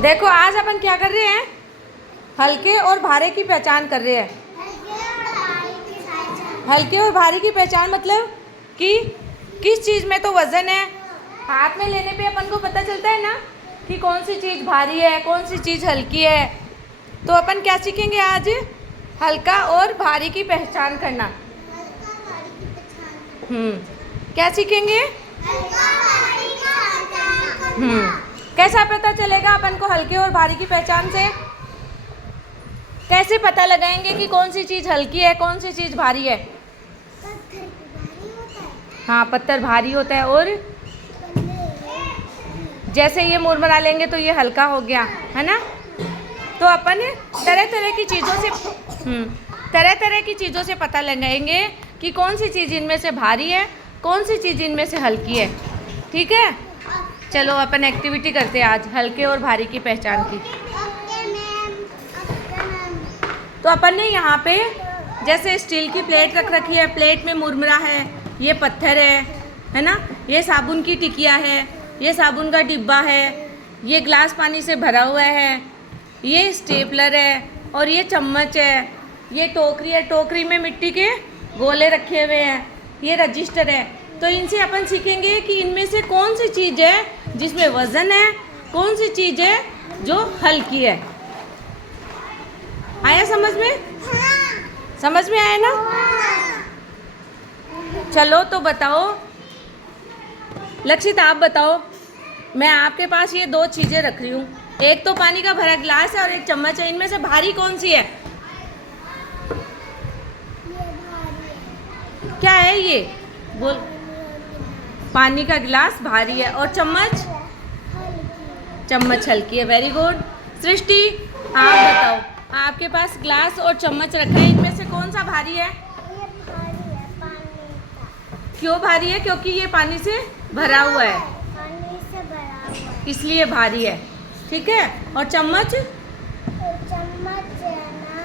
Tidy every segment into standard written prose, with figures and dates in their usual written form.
देखो आज अपन क्या कर रहे हैं, हल्के और भारे की पहचान कर रहे हैं। हल्के और भारी की पहचान मतलब कि किस चीज़ में तो वज़न है, हाथ में लेने पे अपन को पता चलता है ना कि कौन सी चीज़ भारी है, कौन सी चीज़ हल्की है। तो अपन क्या सीखेंगे आज, हल्का और भारी की पहचान करना। क्या सीखेंगे? कैसा पता चलेगा अपन को हल्के और भारी की पहचान से? कैसे पता लगाएंगे कि कौन सी चीज़ हल्की है, कौन सी चीज़ भारी है? हाँ, पत्थर भारी होता है। और जैसे ये मुरमुरा लेंगे तो ये हल्का हो गया, है ना। तो अपन तरह तरह की चीज़ों से पता लगाएंगे कि कौन सी चीज़ इनमें से भारी है, कौन सी चीज़ इनमें से हल्की है। ठीक है, चलो अपन एक्टिविटी करते हैं आज हल्के और भारी की पहचान की। तो अपन ने यहाँ पे जैसे स्टील की प्लेट रख रखी है, प्लेट में मुरमुरा है, ये पत्थर है ना, ये साबुन की टिकिया है, ये साबुन का डिब्बा है, ये ग्लास पानी से भरा हुआ है, ये स्टेपलर है और ये चम्मच है, ये टोकरी है, टोकरी में मिट्टी के गोले रखे हुए हैं, ये रजिस्टर है। तो इनसे अपन सीखेंगे कि इनमें से कौन सी चीज़ है जिसमें वज़न है, कौन सी चीज़ है जो हल्की है। आया समझ में? समझ में आया ना? चलो तो बताओ लक्षित, आप बताओ। मैं आपके पास ये दो चीज़ें रख रही हूँ, एक तो पानी का भरा गिलास है और एक चम्मच है। इनमें से भारी कौन सी है? क्या है ये? बोल। पानी का गिलास भारी है और चम्मच? चम्मच हल्की है। Very good. सृष्टि, आप बताओ, आपके पास गिलास और चम्मच रखा है, इनमें से कौन सा भारी है? ये भारी है, पानी का। क्यों भारी है? क्योंकि ये पानी से भरा हुआ है, पानी से भरा हुआ है, इसलिए भारी है। ठीक है। और चम्मच? चम्मच है ना,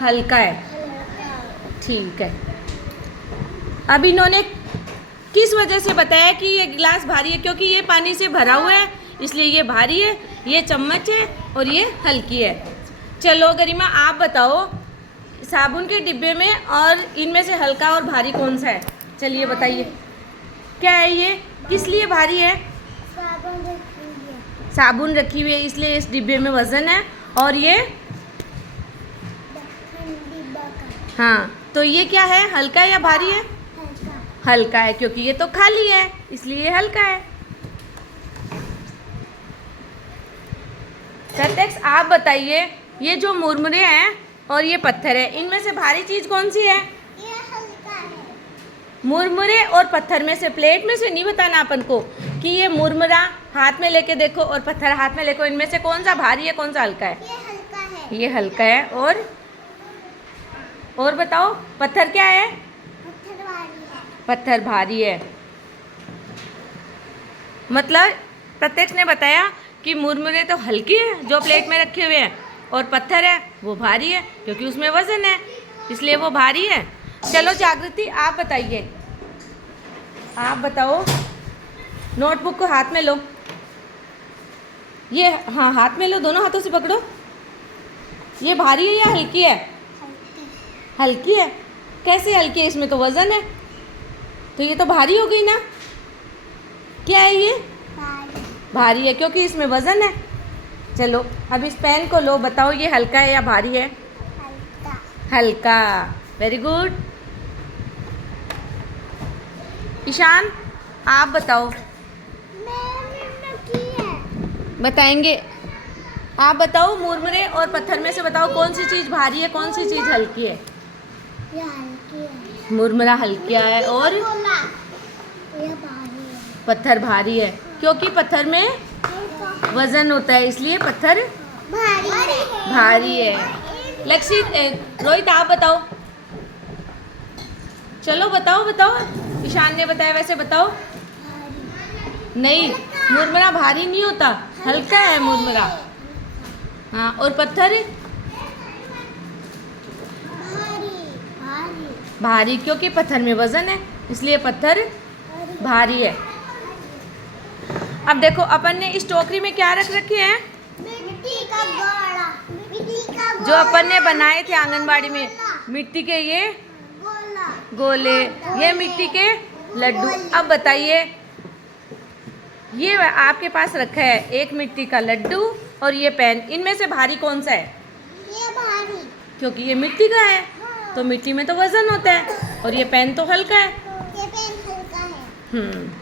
हल्का है। हल्का। ठीक है। अब इन्होंने किस वजह से बताया कि ये गिलास भारी है? क्योंकि ये पानी से भरा हुआ है, इसलिए ये भारी है। ये चम्मच है और ये हल्की है। चलो गरिमा, आप बताओ, साबुन के डिब्बे में और इनमें से हल्का और भारी कौन सा है? चलिए बताइए, क्या है ये, किस लिए भारी है? साबुन रखी है। साबुन रखी हुई है, इसलिए इस डिब्बे में वज़न है। और ये डिब्बा का। हाँ, तो ये क्या है, हल्का है या भारी है? हल्का। हल्का है, क्योंकि ये तो खाली है, इसलिए ये हल्का है। प्रत्यक्ष, आप बताइए, ये जो मुरमुरे हैं और ये पत्थर है, इनमें से भारी चीज़ कौन सी है? ये हल्का है। मुरमुरे और पत्थर में से, प्लेट में से नहीं बताना अपन को कि ये मुरमुरा हाथ में लेके देखो और पत्थर हाथ में देखो, इनमें से कौन सा भारी है, कौन सा हल्का है? ये हल्का है। ये हल्का है। और बताओ, पत्थर क्या है? पत्थर भारी है। पत्थर भारी है। मतलब प्रत्यक्ष ने बताया कि मुरमुरे तो हल्की है जो प्लेट में रखे हुए हैं, और पत्थर है वो भारी है क्योंकि उसमें वज़न है, इसलिए वो भारी है। चलो जागृति, आप बताइए, आप बताओ। नोटबुक को हाथ में लो, ये हाँ हाथ में लो, दोनों हाथों से पकड़ो। ये भारी है या हल्की है? हल्की है। कैसे हल्की है? इसमें तो वज़न है, तो ये तो भारी हो गई ना। क्या है ये? भारी है क्योंकि इसमें वज़न है। चलो अब इस पेन को लो, बताओ ये हल्का है या भारी है? हल्का। हल्का। Very good. ईशान, आप बताओ। मैंने की है। बताएंगे। आप बताओ, मुरमुरे और पत्थर में से बताओ कौन सी चीज़ भारी है, कौन सी चीज़ हल्की है? ये हल्की है। मुरमुरा हल्का है और ये भारी है। पत्थर भारी है, क्योंकि पत्थर में वज़न होता है, इसलिए पत्थर भारी है। लक्षित, रोहित, आप बताओ। चलो बताओ। ईशान ने बताया वैसे बताओ। नहीं, मुरमुरा भारी नहीं होता, हल्का है मुरमुरा। हाँ, और पत्थर भारी, क्योंकि पत्थर में वज़न है, इसलिए पत्थर भारी है। अब देखो अपन ने इस टोकरी में क्या रख रखे हैं? मिट्टी का गोला, मिट्टी का जो अपन ने बनाए थे आंगनबाड़ी में, मिट्टी के ये गोला, गोले, ये मिट्टी के लड्डू। अब बताइए, ये आपके पास रखा है एक मिट्टी का लड्डू और ये पेन, इनमें से भारी कौन सा है? ये भारी, क्योंकि ये मिट्टी का है, तो मिट्टी में तो वजन होता है, और ये पेन तो हल्का है। ये पेन हल्का है।